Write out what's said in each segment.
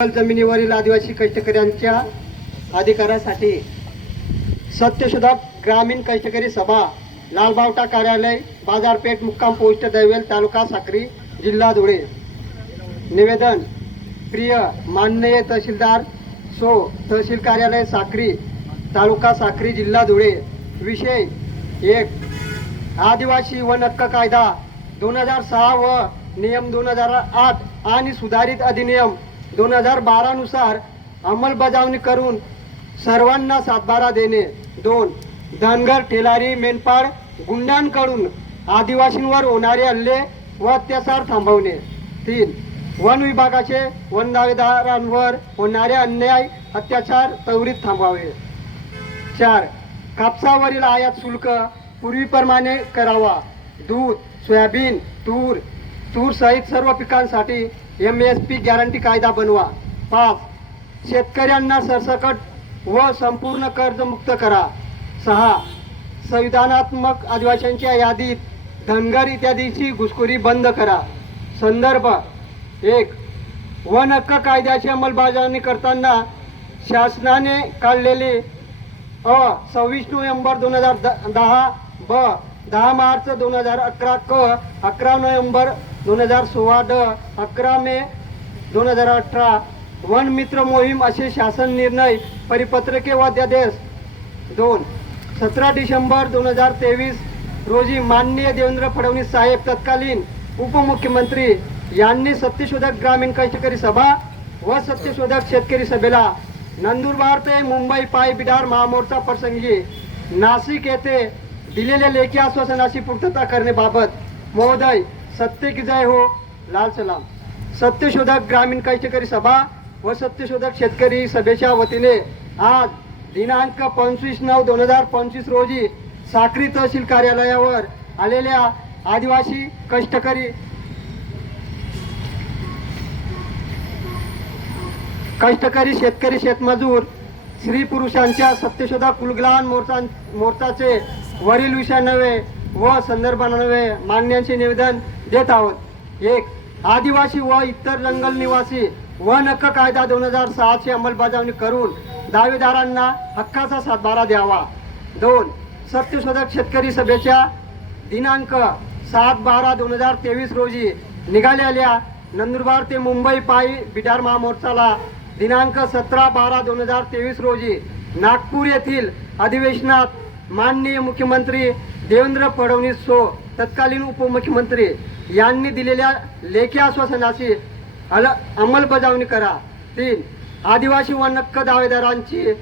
जमिनीवरील आदिवासी कष्टकऱ्यांच्या अधिकारासाठी सत्यशोधक ग्रामीण कष्टकरी सभा लालबावटा कार्यालय बाजारपेठ मुक्काम पोस्ट दैवेल तालुका साक्री जिल्हा धुळे. निवेदन प्रिय माननीय तहसीलदार सो तहसील कार्यालय साक्री तालुका साक्री जिल्हा धुळे. विषय एक आदिवासी वन हक्क कायदा दोन हजार सहा व नियम दोन हजार आठ आणि सुधारित अधिनियम दोन हजार बारानुसार अंमलबजावणी करून सर्वांना सातबारा देणे. दोन धनगर ठेलारी मेंढपाळ गुंडांकडून आदिवासींवर होणारे हल्ले व अत्याचार थांबवणे. तीन वन विभागाचे वन दावेदारांवर होणारे अन्याय अत्याचार त्वरित थांबवावे. चार कापसावरील आयात शुल्क पूर्वीप्रमाणे करावा. दूध सोयाबीन तूर तूर सहित सर्व पिकांसाठी एम एस पी गॅरंटी कायदा बनवा. पाच शेतकऱ्यांना सरसकट व संपूर्ण कर्जमुक्त करा. सहा संविधानात्मक आदिवासींच्या यादीत धनगर इत्यादीची घुसखोरी बंद करा. संदर्भ एक वन हक्क कायद्याची अंमलबजावणी करताना शासनाने काढलेले अ सव्वीस नोव्हेंबर दोन हजार दहा ब दहा मार्च दोन हजार अकरा क अकरा नोव्हेंबर दोन हजार सोळा ड अकरा मे दोन हजार अठरा. वन मित्र मोहीम असे शासन निर्णय परिपत्रके व अध्यादेश. दोन सतरा डिसेंबर दोन हजार तेवीस रोजी माननीय देवेंद्र फडणवीस साहेब तत्कालीन उपमुख्यमंत्री यांनी सत्यशोधक ग्रामीण कष्टकरी सभा व सत्यशोधक शेतकरी सभेला नंदुरबार ते मुंबई पाय बिडार महामोर्चा प्रसंगी नाशिक येथे दिलेल्या लेखी आश्वासनाची पूर्तता करण्याबाबत महोदय सत्य की जय हो लाल सलाम. सत्यशोधक ग्रामीण कष्टकरी सभा व सत्यशोधक शेतकरी सभेच्या वतीने आज दिनांक पंचवीस नऊ दोन हजार पंचवीस रोजी साक्री तहसील कार्यालयावर आलेल्या आदिवासी कष्टकरी कष्टकरी शेतकरी शेतमजूर स्त्री पुरुषांच्या सत्यशोधा कुलग्लान मोर्चा मोर्चाचे वरील विषय नव्हे व संदर्भानवे मागण्यांचे निवेदन देत आहोत. एक आदिवासी व इतर जंगल निवासी वन हक्क कायदा दोन हजार सहाची अंमलबजावणी करून दावेदारांना हक्काचा सातबारा द्यावा. दोन सत्यशोधक शेतकरी सभेच्या दिनांक सात बारा दोन हजार तेवीस रोजी निघालेल्या नंदुरबार ते मुंबई पायी बिटार महामोर्चाला दिनांक सतरा बारा दोन हजार तेवीस रोजी नागपूर येथील अधिवेशनात माननीय मुख्यमंत्री देवेंद्र फडणवीस सो तत्कालीन उपमुख्यमंत्री यांनी दिलेल्या लेखी आश्वासनाची अल अंमलबजावणी करा. तीन आदिवासी व नक्क दावेदारांची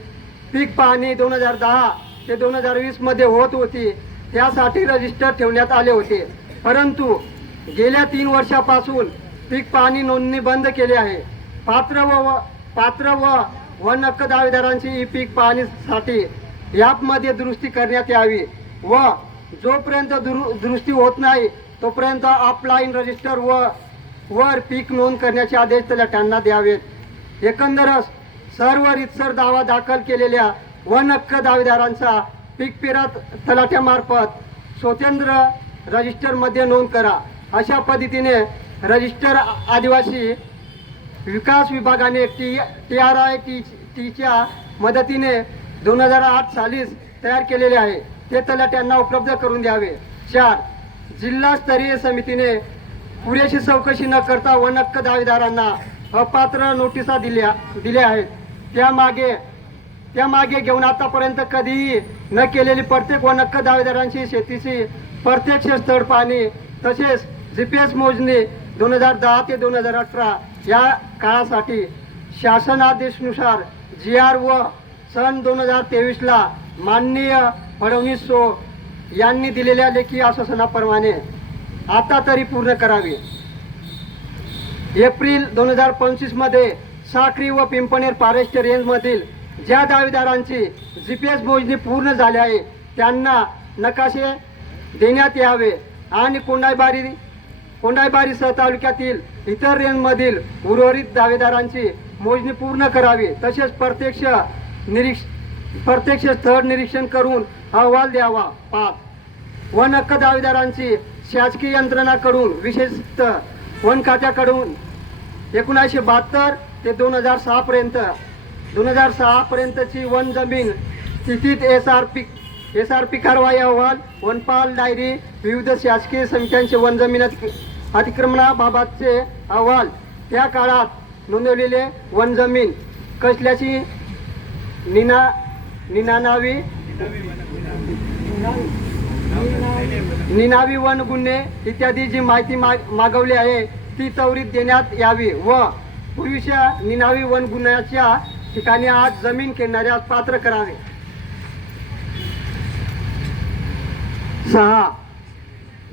पीक पाहणी दोन हजार दहा ते दोन हजार वीसमध्ये होत होती त्यासाठी रजिस्टर ठेवण्यात आले होते. परंतु गेल्या तीन वर्षापासून पीक पाहणी नोंदणी बंद केली आहे. पात्र व व- पात्र व वन हक्क दावेदारांची ही पीक पाहणीसाठी ॲपमध्ये दुरुस्ती करण्यात यावी व जोपर्यंत दुरु दुरुस्ती होत नाही तोपर्यंत ऑफलाईन रजिस्टर व वर पीक नोंद करण्याचे आदेश तलाठ्यांना द्यावेत. एकंदरच सर्व रितसर दावा दाखल केलेल्या वन हक्क दावेदारांचा पीक पेरा तलाठ्यामार्फत स्वतंत्र रजिस्टरमध्ये नोंद करा. अशा पद्धतीने रजिस्टर आदिवासी विकास विभागाने T T R I T टीच्या मदतीने दोन हजार आठ सालीच तयार केलेले आहे. ते तलाट्यांना उपलब्ध करून द्यावे. चार जिल्हास्तरीय समितीने पुरेशी चौकशी न करता वनक्क दावेदारांना अपात्र नोटिसा दिल्या दिल्या आहेत. त्यामागे त्यामागे घेऊन आतापर्यंत कधीही न केलेली प्रत्येक वनक्क दावेदारांची शेतीची प्रत्यक्ष स्थळ पाहणी तसेच जी पी एस मोजणी दोन हजार दहा ते दोन हजार अठरा या काळासाठी शासन आदेशनुसार जी आर व सन दोन हजार तेवीसला माननीय फडणवीस सो यांनी दिलेल्या लेखी आश्वासनाप्रमाणे आता तरी पूर्ण करावी. एप्रिल दोन हजार पंचवीसमध्ये साखरी व पिंपणेर फॉरेस्ट रेंजमधील ज्या दावेदारांची जी पी एस मोजणी पूर्ण झाली आहे त्यांना नकाशे देण्यात यावे आणि कोंडाईबारी कोंडाईबारी सहतालुक्यातील इतर रेंजमधील उर्वरित दावेदारांची मोजणी पूर्ण करावी तसेच प्रत्यक्ष निरीक्ष प्रत्यक्ष स्थळ निरीक्षण करून अहवाल द्यावा. पाच. वन हक्क दावेदारांची शासकीय यंत्रणाकडून विशेषतः वन खात्याकडून एकोणीसशे बहात्तर ते दोन हजार सहापर्यंत दोन हजार सहापर्यंतची वन जमीन स्थितीत S R P S R P कारवाई अहवाल वनपाल डायरी विविध शासकीय समित्यांचे वन जमीन अति- अतिक्रमणाबाबतचे अहवाल. त्या काळात नोंदवलेले वन जमीन कसल्याची? निना निनानावी? निनावी वन गुन्हे इत्यादी जी माहिती माग मागवली आहे ती त्वरित देण्यात यावी व पूर्वीच्या निनावी वन गुन्ह्याच्या ठिकाणी आज जमीन घेणाऱ्यास पात्र करावे. सहा.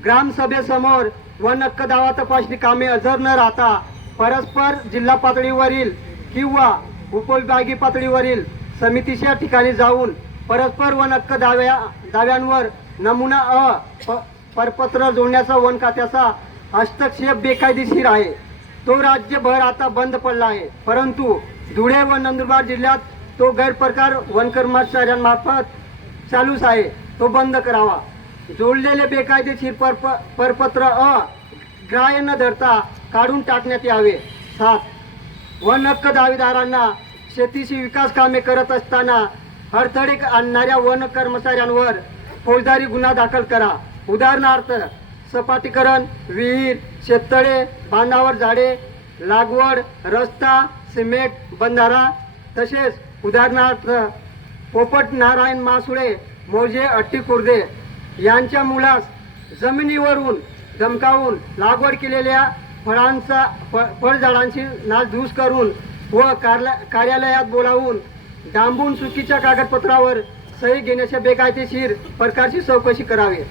ग्रामसभेसमोर वन हक्क दावा तपासणी कामे हजर न राहता परस्पर जिल्हा पातळीवरील किंवा उपविभागीय पातळीवरील समितीच्या ठिकाणी जाऊन परस्पर वन हक्क दाव्या दाव्यांवर नमुना अ प- परपत्र जोडण्याचा वन खात्याचा हस्तक्षेप बेकायदेशीर आहे. तो राज्यभर आता बंद पडला आहे. परंतु धुळे व नंदुरबार जिल्ह्यात तो गैरप्रकार वन कर्मचाऱ्यांमार्फत चालूच आहे. तो बंद करावा. जोडलेले बेकायदेशीर परप परपत्र अ ग्राह्य न धरता काढून टाकण्यात यावे. सात. वन हक्क दावेदारांना शेतीशी विकास कामे करत असताना अडथळे आणणाऱ्या वन कर्मचाऱ्यांवर फौजदारी गुन्हा दाखल करा. उदाहरणार्थ सपाटीकरण विहीर शेततळे बांधावर झाडे लागवड रस्ता सिमेंट बंधारा. तसेच उदाहरणार्थ पोपट नारायण मासुळे मोजे अट्टी कुर्दे यांच्या मुलास जमिनीवरून धमकावून लागवड केलेल्या फळांचा फ- फळझाडांची नासधूस करून व कार्यालयात बोलावून डांबून चुकीच्या कागदपत्रावर सही घेण्याच्या बेकायदेशीर प्रकारची चौकशी करावी.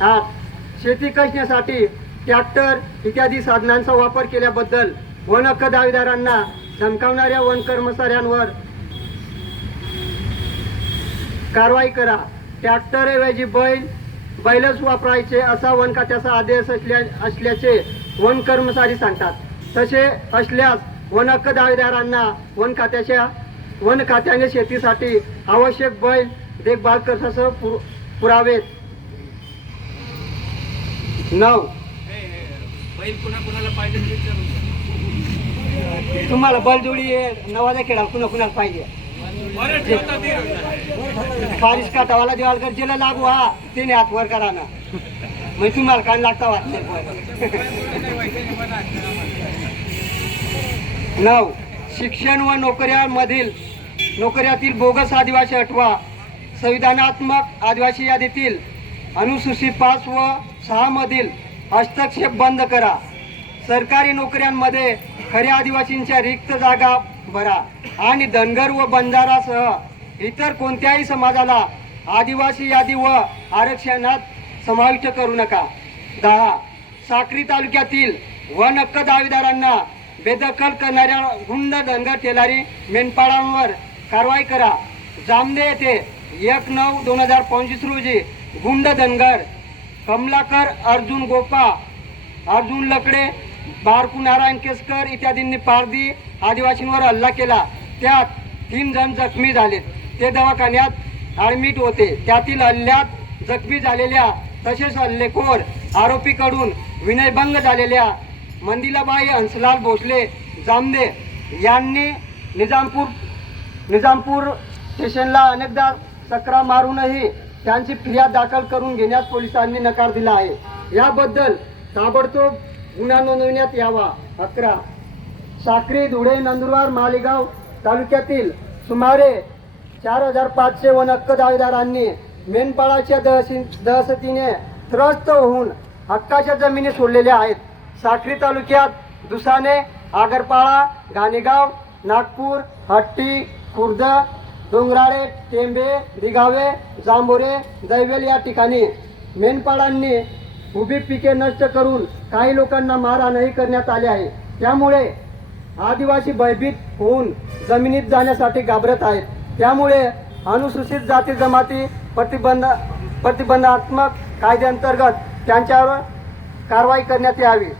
आठ शेती कसण्यासाठी ट्रॅक्टर इत्यादी साधनांचा वापर केल्याबद्दल वन हक्क दावेदारांना धमकावणाऱ्या वन कर्मचाऱ्यांवर कारवाई करा. ट्रॅक्टरऐवजी बैल बैलच वापरायचे असा वन खात्याचा आदेश असल्या असल्याचे वन कर्मचारी सांगतात. तसे असल्यास वन हक्क दावेदारांना वन खात्याच्या वन खात्याने शेतीसाठी आवश्यक बैल देखभाल खर्चासह पुर पुरावेत. नऊ. पाहिजे तुम्हाला बैलजोडी नवाजा खेळा कुणा कुणाला पाहिजे? पारिश का तवाला बारिश काटावाला लागू हा. तिने हात वर करा ना. मग तुम्हाला काय लागता वाटते नऊ. शिक्षण व नोकऱ्यांमधील नोकऱ्यातील बोगस आदिवासी हटवा संविधानात्मक आदिवासी यादीतील अनुसूचित पाच व सहा मधील हस्तक्षेप बंद करा. सरकारी नोकऱ्यांमध्ये खऱ्या आदिवासींच्या रिक्त जागा भरा आणि धनगर व बंजारासह इतर कोणत्याही समाजाला आदिवासी यादी व आरक्षणात समाविष्ट करू नका. दहा साक्री तालुक्यातील व नक्क दावेदारांना बेदखल करणाऱ्या गुंड धनगर ठेलारी मेंढपाळांवर कारवाई करा. जामदे येथे एक नऊ दोन हजार पंचवीस रोजी गुंड धनगर. कमलाकर अर्जुन गोपा अर्जुन लकडे बारकू नारायण केसकर इत्यादींनी पारधी आदिवासींवर हल्ला केला. त्यात तीन जण जखमी झाले ते दवाखान्यात ॲडमिट होते. त्यातील हल्ल्यात जखमी झालेल्या तसेच हल्लेखोर आरोपीकडून विनयभंग झालेल्या मंदिलाबाई हंसलाल भोसले जामदे यांनी निजामपूर निजामपूर स्टेशनला अनेकदा तक्रार मारूनही त्यांची फिर्याद दाखल करून घेण्यास पोलिसांनी नकार दिला आहे. याबद्दल ताबडतोब गुन्हा नोंदवण्यात यावा. अकरा. साक्री धुळे नंदुरबार मालेगाव तालुक्यातील सुमारे चार हजार पाचशे वन हक्क दावेदारांनी मेनपाळाच्या दहशी दहशतीने त्रस्त होऊन हक्काच्या जमिनी सोडलेल्या आहेत. साक्री तालुक्यात दुसाने आगरपाळा घाणेगाव नागपूर हट्टी खुर्द डोंगराळे टेंबे रिगावे जांभोरे दैवेल या ठिकाणी. मेनपाडांनी उभी पिके नष्ट करून काही लोकांना मारहाणही करण्यात आली आहे. त्यामुळे आदिवासी भयभीत होऊन जमिनीत जाण्यासाठी घाबरत आहेत. त्यामुळे अनुसूचित जाती जमाती प्रतिबंध प्रतिबंधात्मक कायद्याअंतर्गत त्यांच्यावर कारवाई करण्यात यावी.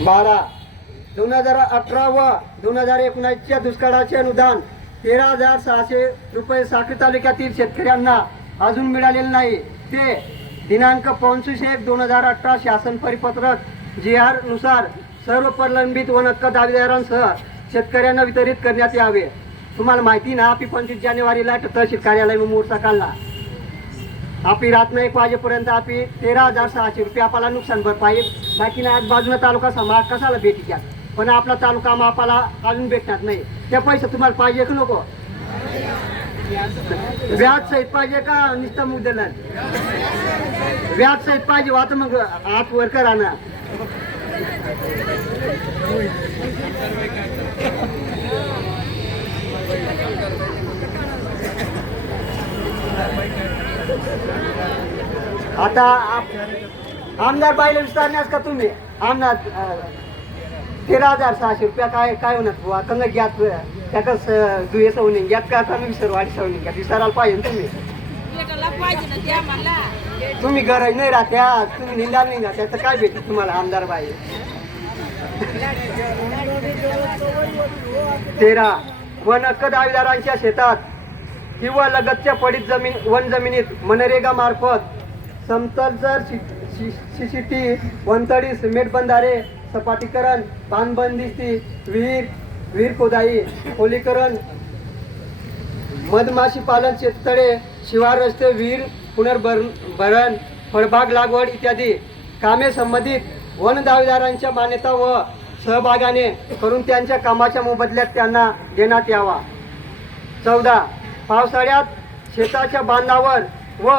बारा. दोन हजार अठरा व दोन हजार एकोणीसच्या दुष्काळाचे अनुदान तेरा हजार सहाशे रुपये साखरी तालुक्यातील शेतकऱ्यांना अजून मिळालेले नाही. ते दिनांक पंचवीस एक दोन हजार अठरा शासन परिपत्रक जी आरनुसार सर्व प्रलंबित वन हक्क दावेदारांसह शेतकऱ्यांना वितरित करण्यात यावे. तुम्हाला माहिती ना आपली पंचवीस जानेवारीला तहसील कार्यालय मोर्चा काढला. आपली रात्र एक वाजेपर्यंत आपली तेरा हजार सहाशे रुपये आपल्याला नुकसान भरपाई बाकी आज बाजूला तालुका समाज कसाला भेटी घ्या? पण आपला तालुका आपल्याला अजून भेटणार नाही. त्या पैसे तुम्हाला पाहिजे का नको? व्याज सहित पाहिजे का? नुसतं मुद्दल व्याज सहित पाहिजे वाच मग आत वर करा ना. आता आमदार बाईला विचारण्यास का तुम्ही? आमदार तेरा हजार सहाशे रुपया काय काय होणार बुवा? कंग घ्यात त्याकच दुये सवनी घ्यात का आता विसर वाढी सवनी घ्या? विचारायला पाहिजे ना तुम्ही. तुम्ही गरज नाही राहत्या तुम्ही निंदा नाही राहत्या तर काय भेटेल तुम्हाला आमदार बाई? तेरा वन हक्क दावेदारांच्या शेतात किंवा लगतच्या पडीत जमीन वन जमिनीत मनरेगा मार्फत समतल जर सीसीटी वनतळी सिमेंट बंधारे सपाटीकरण पानबंदिस्ती विहीर विहीर खोदाई खोलीकरण मधमाशी पालन शेततळे शिवार रस्ते विहीर पुनर्भर भरण फळबाग लागवड इत्यादी. कामे संबंधित वन दावेदारांच्या मान्यता व सहभागाने करून त्यांच्या कामाच्या मोबदल्यात त्यांना देण्यात यावा. चौदा. पावसाळ्यात शेताच्या बांधावर व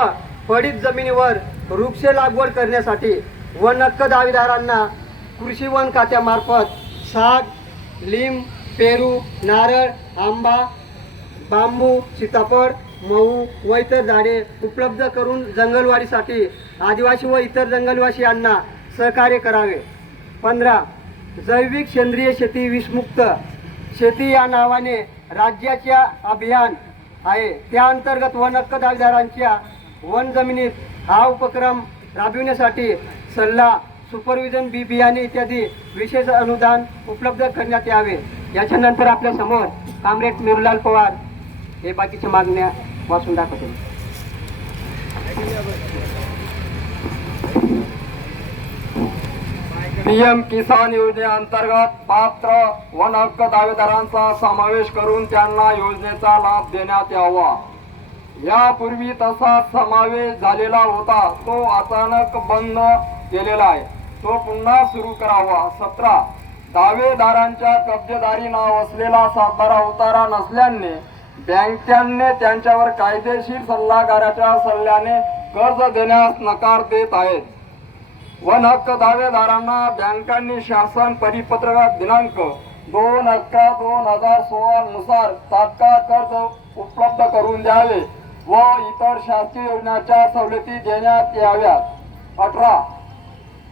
पडीत जमिनीवर वृक्ष लागवड करण्यासाठी व नक्क दावेदारांना कृषी वन खात्यामार्फत साग लिंब पेरू नारळ आंबा बांबू सीताफळ मऊ व इतर झाडे उपलब्ध करून जंगलवाढीसाठी आदिवासी व इतर जंगलवासियांना सहकार्य करावे. पंधरा जैविक सेंद्रिय शेती विषमुक्त. शेती या नावाने राज्याच्या अभियान आहे. त्या अंतर्गत व नक्क दावेदारांच्या वन जमिनीत हा उपक्रम राबविण्यासाठी सल्ला सुपरविजन बी बियाणे इत्यादी विशेष अनुदान उपलब्ध करण्यात यावे. याच्यानंतर आपल्यासमोर कामरेड मिरुलाल पवार. हे बाकीच्या मागण्या वाचून दाखवते. पीएम किसान योजनेअंतर्गत पात्र वन हक्क दावेदारांचा समावेश करून त्यांना योजनेचा लाभ देण्यात यावा. यापूर्वी तसा समावेश झालेला होता. तो अचानक बंद केलेला आहे. तो पुन्हा सुरू करावा. सतरा. दावेदारांच्या कब्जेदारी नाव असलेला सातबारा उतारा नसल्याने बँकांनी त्यांच्यावर कायदेशीर सल्लागाराच्या सल्ल्याने कर्ज देण्यास नकार देत आहेत. वन हक्क दावेदारांना बँकांनी शासन परिपत्रकात दिनांक दोन अकरा दोन हजार सोळा नुसार तात्काळ कर्ज उपलब्ध करून द्यावे. व इतर शासकीय योजनांच्या सवलती देण्यात याव्यात. अठरा.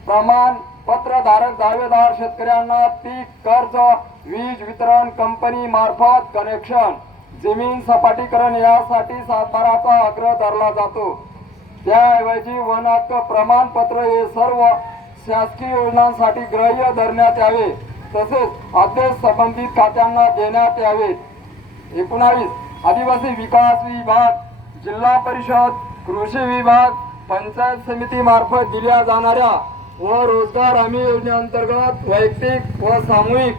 प्रमाणपत्रधारक दावेदार शेतकऱ्यांना पीक कर्ज वीज वितरण कंपनी मार्फत कनेक्शन जमीन सपाटीकरण यासाठी सातबाराचा आग्रह धरला जातो. त्याऐवजी वन हक्क प्रमाणपत्र हे सर्व शासकीय योजनांसाठी ग्राह्य धरण्यात यावे. तसेच आदेश संबंधित खात्यांना देण्यात यावे. एकोणावीस. आदिवासी विकास विभाग जिल्हा परिषद कृषी विभाग पंचायत समिती मार्फत दिल्या जाणाऱ्या व रोजगार हमी योजनेअंतर्गत वैयक्तिक व सामूहिक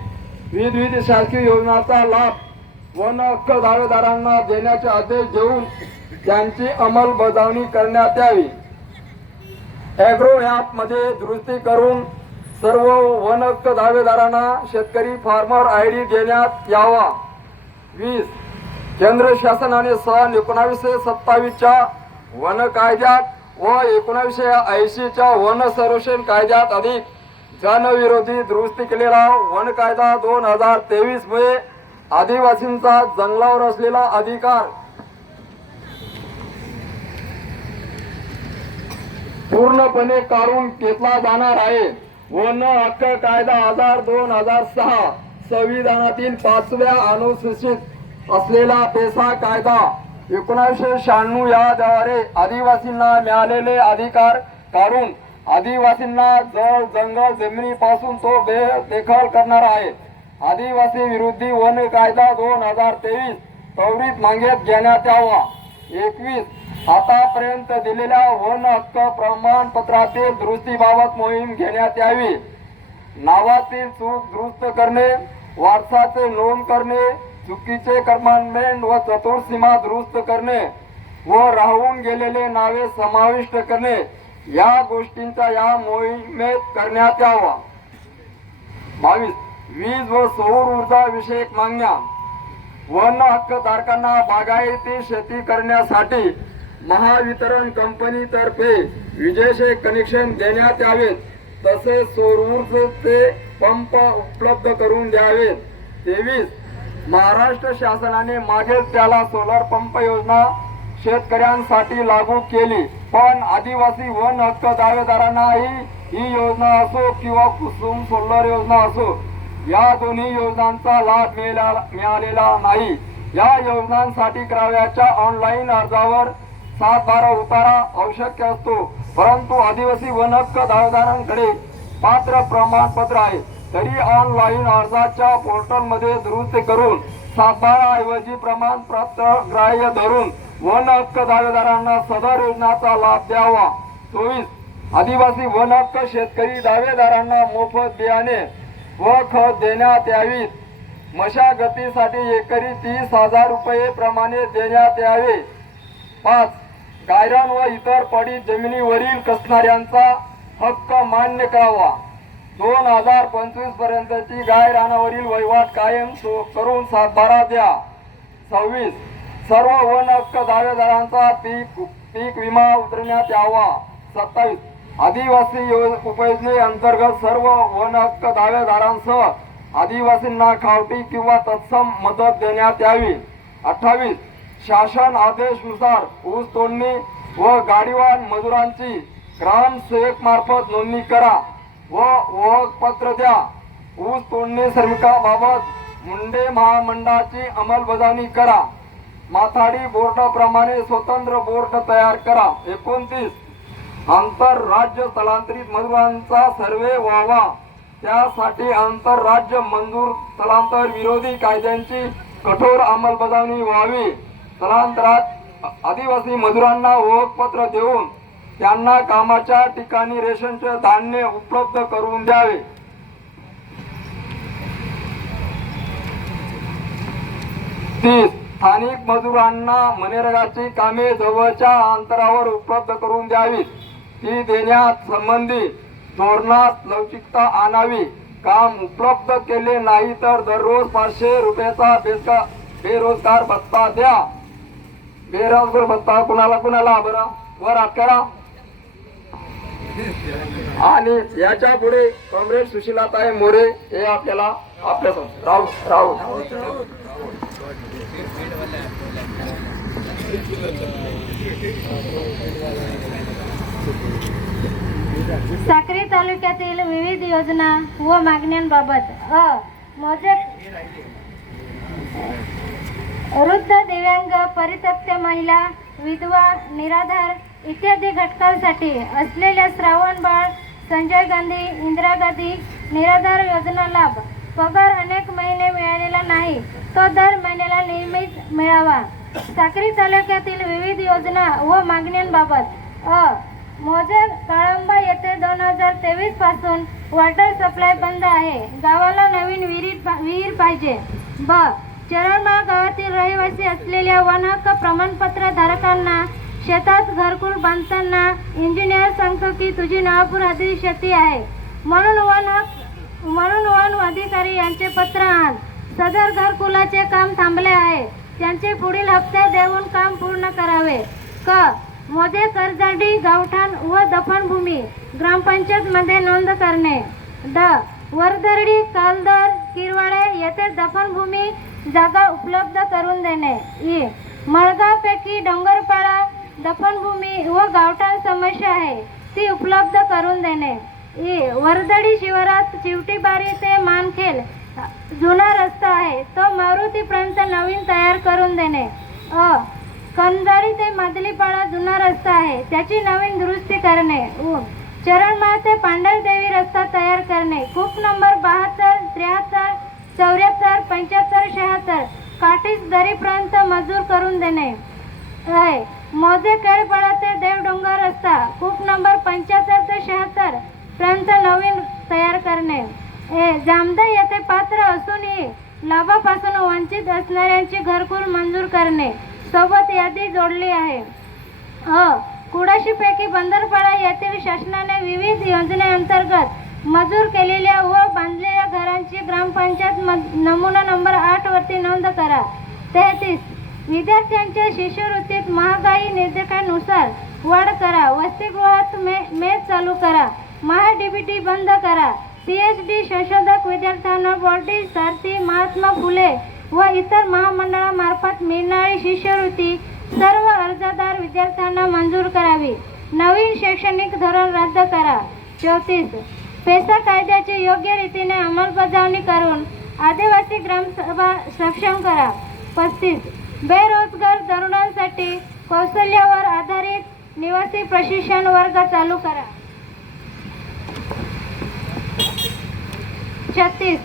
विविध शासकीय योजनांचा लाभ वन हक्क दावेदारांना देण्याचे आदेश देऊन त्यांची अंमलबजावणी करण्यात यावी. ॲग्रो ॲपमध्ये दुरुस्ती करून सर्व वन हक्क दावेदारांना शेतकरी फार्मर आय डी देण्यात यावा. वीस केंद्र शासनाने सन एकोणावीसशे सत्तावीसच्या वन कायद्यात व एकोणावीसशे ऐंशीच्या वन संरक्षण कायद्यात अधिक जनविरोधी दुरुस्ती केलेला वन कायदा दोन हजार तेवीसमुळे आदिवासींचा जंगलावर असलेला अधिकार. पूर्णपणे काढून घेतला जाणार आहे. वन हक्क कायदा हजार दोन हजार सहा संविधानातील पाचव्या अनुसूचित असलेला पेसा कायदा एकोणीसशे शहाण्णव याद्वारे आदिवासींना मिळालेले अधिकार काढून आदिवासींना जळ जंगल जमिनीपासून तो बेदखल करणार आहे. आदिवासी विरोधी वन कायदा दोन हजार तेवीस त्वरित मागेत घेण्यात यावा. एकवीस आतापर्यंत दिलेल्या वन हक्क प्रमाणपत्रातील दुरुस्तीबाबत मोहीम घेण्यात यावी. नावातील चूक दुरुस्त करणे वारसाचे नोंद करणे चुकीचे कर्मांमेंट व चतुर्सीमा दुरुस्त करणे व राहून गेलेले नावे समाविष्ट करणे या गोष्टींचा या मोहिमेत करण्यात यावा. बावीस. वीज व सौर ऊर्जा विषयक मागण्या. वन हक्कधारकांना बागायती शेती करण्यासाठी महावितरण कंपनीतर्फे विजेचे कनेक्शन देण्यात यावेत. तसेच सौर ऊर्जेचे पंप उपलब्ध करून द्यावेत. तेवीस. महाराष्ट्र शासनाने मागेल त्याला सोलर पंप योजना शेतकऱ्यांसाठी लागू केली. पण आदिवासी वन हक्क दावेदारांनाही ही योजना असो किंवा कुसुम सोलर योजना असो या दोन्ही योजनांचा लाभ मिळाला मिळालेला नाही. या योजनांसाठी करावयाच्या ऑनलाईन अर्जावर सात बारा उतारा आवश्यक असतो. परंतु आदिवासी वन हक्क दावेदारांकडे पात्र प्रमाणपत्र आहे. तरी ऑनलाईन अर्जाच्या पोर्टलमध्ये दुरुस्त करून सात प्रमाणपत्र ग्राह्य धरून वन हक्क दावेदारांना सदर योजनाचा लाभ द्यावा. चोवीस. आदिवासी वन हक्क शेतकरी दावेदारांना मोफत बियाणे व खत देण्यात यावीत मशागतीसाठी एकरी तीस हजार रुपये प्रमाणे देण्यात यावे. पाच. गायरान व इतर पडीत जमिनीवरील कसणाऱ्यांचा हक्क मान्य करावा. दोन हजार पंचवीस पर्यंतची गाय रानावरील वहिवाट कायम सो- करून सातबारा द्या. सव्वीस. सर्व वन हक्क दावेदारांचा पीक पीक विमा उतरण्यात यावा. सत्तावीस. आदिवासी उपयोजने अंतर्गत सर्व वन हक्क दावेदारांसह आदिवासींना खावटी किंवा तत्सम मदत देण्यात यावी. अठ्ठावीस. शासन आदेशनुसार ऊस तोडणी व गाडीवान मजुरांची ग्रामसेवक मार्फत नोंदणी करा. व ओळखपत्र द्या. ऊस तोडणी श्रमिकाबाबत मुंडे महामंडळाची अंमलबजावणी करा. माथाडी बोर्डाप्रमाणे स्वतंत्र बोर्ड तयार करा. एकोणतीस. आंतरराज्य स्थलांतरित मजुरांचा सर्वे व्हावा. त्यासाठी आंतरराज्य मंजूर स्थलांतर विरोधी कायद्यांची कठोर अंमलबजावणी व्हावी. स्थलांतरात आदिवासी मजुरांना ओळखपत्र देऊन त्यांना कामाच्या ठिकाणी रेशनचे धान्य उपलब्ध करून द्यावे. तीस स्थानिक मजुरांना मनरेगाची कामे जवळच्या अंतरावर उपलब्ध करून द्यावी. ती देण्यात संबंधी धोरणात लवचिकता आणावी. काम उपलब्ध केले नाही तर दररोज पाचशे रुपयाचा बेसका बेरोजगार भत्ता द्या. बेरोजगार भत्ता कुणाला कुणाला? बरं वर करा. आणि याच्यापुढे कॉम्रेड सुशीलाताई मोरे हे आपल्याला आपल्या राहू राहू साक्री तालुक्यातील विविध योजना व मागण्यांबाबत अ मोजे वृद्ध दिव्यांग परित्यक्त महिला विधवा निराधार इत्यादी घटकांसाठी असलेल्या श्रावण बाळ संजय गांधी इंदिरा गांधी निराधार योजना लाभ. पगार अनेक महिने मिळालेला नाही तो दर महिन्याला नियमित मिळावा. साक्री तालुक्यातील विविध योजना व मागण्यांबाबत अ. मोजे काळंबा येथे दोन हजार तेवीसपासून वॉटर सप्लाय बंद आहे. गावाला नवीन विहिरीत पा- विहीर पाहिजे. ब. चरणबाग गावातील रहिवासी असलेल्या वन हक्क प्रमाणपत्र धारकांना शेतात घरकुल बांधताना इंजिनियर सांगतो की तुझी नवापूर आधी शेती आहे. म्हणून वन म्हणून वन अधिकारी यांचे पत्र आण. सदर घरकुलाचे काम थांबले आहे. त्यांचे पुढील हप्ते देऊन काम पूर्ण करावे. क. मोजे कर्जाडी गावठाण व दफनभूमी ग्रामपंचायतमध्ये नोंद करणे. ड. वरदरडी कालदर किरवाडे येथे दफनभूमी जागा उपलब्ध करून देणे. ई. मळगावपैकी डोंगरपाडा दफनभूमी व गावठाण समस्या आहे. ती उपलब्ध करून देणे. ई वर्दडी शिवारात चिवटीबारी ते मानखेल जुना रस्ता आहे. तो मारुतीपर्यंत नवीन तयार करून देणे. अ कंजारी ते मदलीपाडा जुना रस्ता आहे. त्याची नवीन दुरुस्ती करणे. उ चरणमाळ ते पांढरदेवी रस्ता तयार करणे. कूप नंबर बहात्तर त्र्याहत्तर चौऱ्याहत्तर पंच्याहत्तर शहात्तर काठीस दरीपर्यंत मंजूर करून देणे. आहे. मोजे केळपाडा ते देवडोंगर रस्ता कूप नंबर पंच्याहत्तर ते शहात्तर पर्यंत नवीन तयार करणे. ए जामदा येथे पात्र असूनही लाभापासून वंचित असणाऱ्यांची घरकुल मंजूर करणे. सोबत यादी जोडली आहे. अ कुडाशीपैकी बंदरपाडा येथील शासनाने विविध योजनेअंतर्गत मंजूर केलेल्या व बांधलेल्या घरांची ग्रामपंचायत म नमुना नंबर आठवरती नोंद करा. तेहतीस विद्यार्थ्यांच्या शिष्यवृत्तीत महागाई निर्देशानुसार वाढ करा वसतिगृहात मे मेच चालू करा महा डीबीटी बंद करा. सी एच डी संशोधक विद्यार्थ्यांना बॉडी सारथी महात्मा फुले व इतर महामंडळामार्फत मिळणारी शिष्यवृत्ती सर्व अर्जदार विद्यार्थ्यांना मंजूर करावी. नवीन शैक्षणिक धोरण रद्द करा. चौतीस. पेसा कायद्याची योग्य रीतीने अंमलबजावणी करून आदिवासी ग्रामसभा सक्षम करा. पस्तीस. बेरोजगार तरुणांसाठी कौशल्यावर आधारित निवासी प्रशिक्षण वर्ग चालू करा. छत्तीस.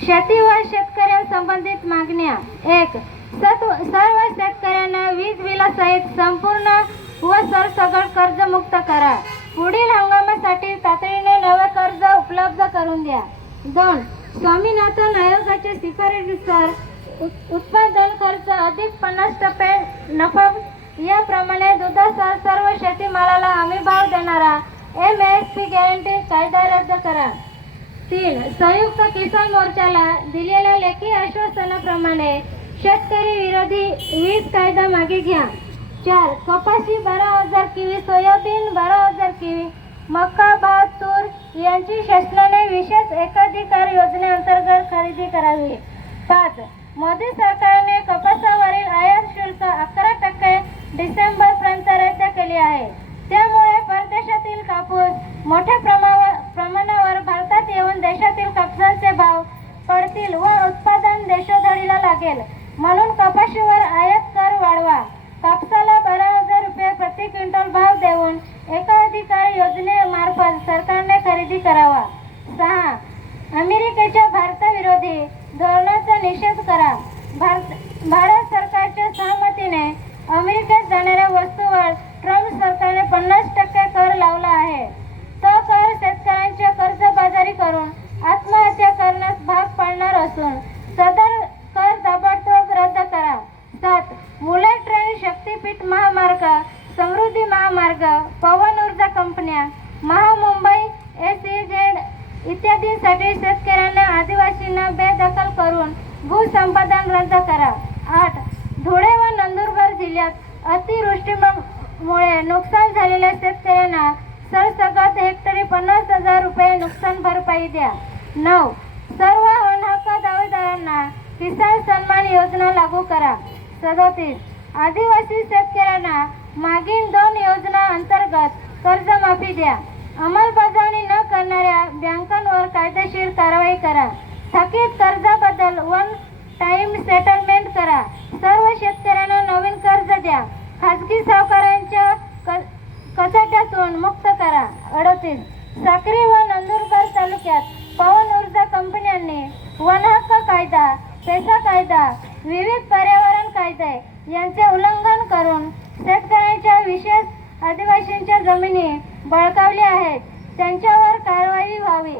शेती व शेतकऱ्यांसंबंधित मागण्या. एक सत्व सर्व शेतकऱ्यांना वीज बिलासहित संपूर्ण व सरसकट कर्जमुक्त करा. पुढील हंगामासाठी तातडीने नवे कर्ज उपलब्ध करून द्या. दोन स्वामीनाथन आयोगाच्या शिफारसीनुसार उत्पादन खर्च अधिक पन्नास टप्पे नफा. याप्रमाणे दुधासह सर्व शेतीमालाला हमी भाव देणारा एम एस पी गॅरंटी कायदा रद्द करा. तीन संयुक्त किसान मोर्चाला दिलेल्या लेखी आश्वासनाप्रमाणे शेतकरी विरोधी वीज कायदा मागे घ्या. चार कपाशी बारा हजार किवी सोयाबीन बारा हजार किवी मक्का भात तूर यांची शासनाने विशेष एकाधिकार योजनेअंतर्गत खरेदी करावी. पाच मोदी सरकारने कपासावरील आयात शुल्क अकरा टक्के डिसेंबर पर्यंत रद्द केले आहे. त्यामुळे परदेशातील कापूस मोठ्या प्रमाणावर प्रमाणावर भारतात येऊन देशातील कापसाचे भाव पडतील व उत्पादन देशोधडीला लागेल. म्हणून कपाशीवर आयात कर वाढवा. कापसाला बारा हजार रुपये प्रति क्विंटल भाव देऊन एका अधिकार योजनेमार्फत सरकारने खरेदी करावा. सहा अमेरिकेच्या भारताविरोधी धोरणाचा निषेध करा. भारत सरकारच्या सहमतीने अमेरिकेत जाणाऱ्या वस्तूवर ट्रम्प सरकारने पन्नास टक्के कर लावला आहे तो कर शेतकऱ्यांच्या कर्जबाजारी करून आत्महत्या करण्यास भाग पाडणार असून सदर कर ताबडतोब रद्द करा सात बुलेट ट्रेन शक्तीपीठ महामार्ग समृद्धी महामार्ग पवन ऊर्जा कंपन्या महामुंबई एस झेड इत्यादींसाठी शेतकऱ्यांना आदिवासींना बेदखल करून भूसंपादन रद्द करा आठ धुळे व नंदुरबार जिल्ह्यात अतिवृष्टीमुळे नुकसान झालेल्या शेतकऱ्यांना सरसकट हेक्टरी पन्नास हजार रुपये नुकसान भरपाई द्या नऊ सर्व वनहक्क दावेदारांना किसान सन्मान योजना लागू करा सदतीस आदिवासी शेतकऱ्यांना मागील दोन योजना अंतर्गत कर्जमाफी द्या. अंमलबजावणी न करणाऱ्या बँकांवर कायदेशीर कारवाई करा. थकीत कर्जाबद्दल वन टाइम सेटलमेंट करा. सर्व शेतकऱ्यांना नवीन कर्ज द्या. खाजगी सावकारांच्या क- कचाट्यातून मुक्त करा. अडतीस. साक्री व नंदुरबार तालुक्यात पवन ऊर्जा कंपन्यांनी वनहक्क कायदा पेसा कायदा विविध पर्यावरण कायदे यांचे उल्लंघन करून शेतकऱ्यांच्या विशेष आदिवासींच्या जमिनी बळकावल्या आहेत. त्यांच्यावर कारवाई व्हावी.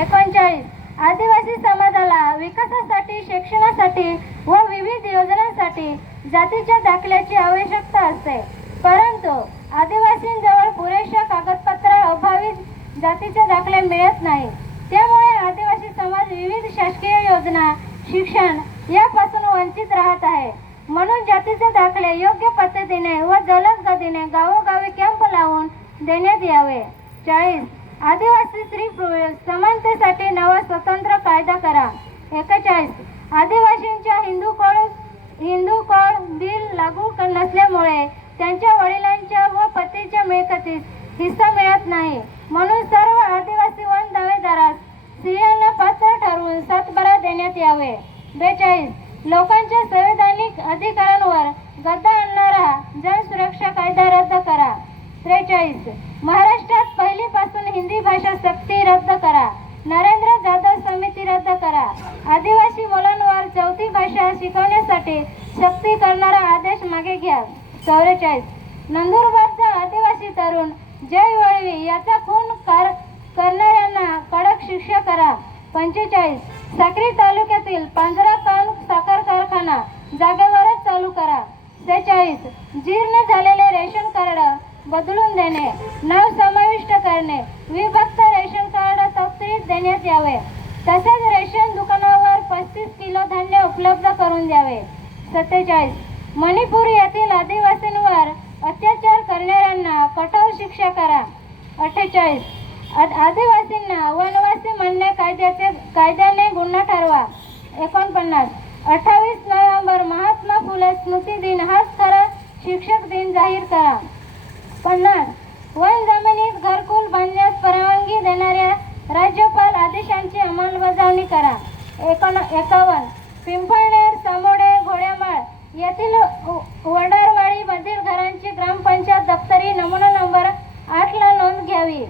एकोणचाळीस. आदिवासी समाजाला विकासासाठी शिक्षणासाठी व विविध योजनांसाठी जातीच्या दाखल्याची आवश्यकता असते. परंतु आदिवासींजवळ पुरेशा कागदपत्र अभावी जातीचे दाखले मिळत नाही. त्यामुळे आदिवासी समाज विविध शासकीय योजना शिक्षण यापासून वंचित राहत आहे. म्हणून जातीचे दाखले योग्य पद्धतीने व जलद गतीने गावोगावी कॅम्प लावून देण्यात यावे. चाळीस. आदिवासी स्त्री पुरुष समानतेसाठी नवा स्वतंत्र कायदा करा. एकेचाळीस. आदिवासींच्या Hindu code Hindu code bill लागू नसल्यामुळे त्यांच्या वडिलांच्या व पतीच्या मिळकतीत हिस्सा मिळत नाही. म्हणून सर्व आदिवासी वन दावेदारास स्त्रियांना पात्र ठरवून सातबारा देण्यात यावे. बेचाळीस. लोकांच्या संवैधानिक अधिकारांवर गदा आणणारा जनसुरक्षा कायदा रद्द करा. त्रेचाळीस. महाराष्ट्रात पहिलीपासून हिंदी भाषा सक्ती रद्द करा. नरेंद्र जाधव समिती रद्द करा. आदिवासी मुलांवर चौथी भाषा शिकवण्यासाठी सक्ती करणारा आदेश मागे घ्या. चौवेचाळीस. नंदुरबारचा आदिवासी तरुण जय वळवी याचा खून कार करणाऱ्यांना कडक शिक्षा करा. पंचेचाळीस. साक्री तालुक्यातील पांजरा कान साखर कारखाना जागेवरच चालू करा. सेहेचाळीस. जीर्ण झालेले रेशन कार्ड बदलून देणे. नाव समाविष्ट करणे. विभक्त रेशन कार्ड तपशील देण्यात यावे. तसेच रेशन दुकानावर पस्तीस किलो धान्य उपलब्ध करून द्यावे. सत्तेचाळीस. मणिपूर येथील आदिवासींवर अत्याचार करणाऱ्यांना कठोर शिक्षा करा. अठ्ठेचाळीस. आदिवासींना वनवासी म्हणणे कायद्याचे कायद्याने गुन्हा ठरवा. एकोणपन्नास. अठ्ठावीस नोव्हेंबर महात्मा फुले स्मृती दिन हाच खरा शिक्षक दिन जाहीर करा. पन्नास. वन जमिनीत घरकुल बांधण्यास परवानगी देणाऱ्या राज्यपाल आदेशांची अंमलबजावणी करा. एकोण एकावन्न. पिंपळनेर सामोडे घोड्यामाळ येथील वडारवाडी मधील घरांची ग्रामपंचायत दप्तरी नमुना नंबर आठला नोंद घ्यावी.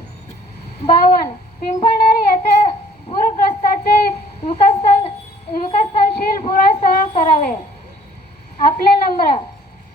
बावन. पिंपळनेर येथे पूरग्रस्ताचे विकसन विकसनशील पुनर्स्थळ करावे. आपले number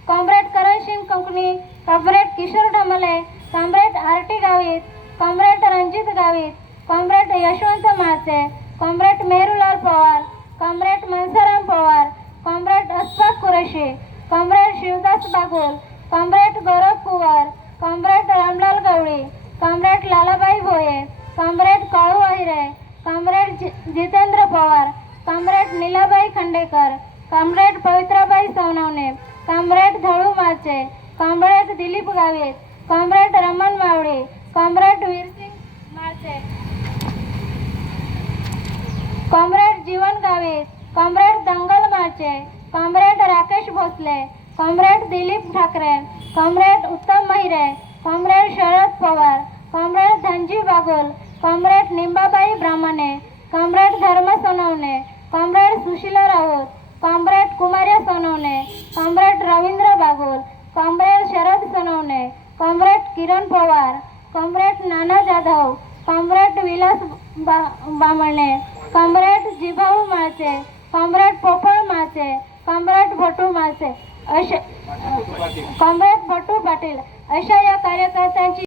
comrade Karan Singh Kankani comrade Kishor Dhamale comrade R T Gavit comrade Ranjit Gavit comrade Yashwant Mache comrade Mehrulal Pawar comrade Mansaram Pawar comrade Ashfaq Qureshi comrade Shivdas Bagul comrade Gaurav Kuwar comrade Ramlal Gawali comrade Lalabai Bhoye comrade Kalu Ahire comrade Jitendra Pawar comrade Nilabai Khandekar comrade Pavitrabai Sonawane comrade Dhalu Mache comrade Dilip Gavit comrade Raman Mawale comrade Virsing Mache comrade Jivan Gavit comrade Dangal Mache comrade Rakesh Bhosale comrade Dilip Thackeray comrade Uttam Mahire comrade Sharad Pawar. Comrade Dhanji Bagul comrade Nimbabai Brahmane comrade Dharma Sonawane comrade Sushila Raut comrade Kumarya Sonawane comrade Ravindra Bagul comrade Sharad Sonawane comrade Kiran Pawar comrade Nana Jadhav comrade Vilas बा Bamane comrade Jibhau Mache comrade Popal Mache comrade Bhatu Mache अशा comrade Bhatu Patil अशा या कार्यकर्त्यांची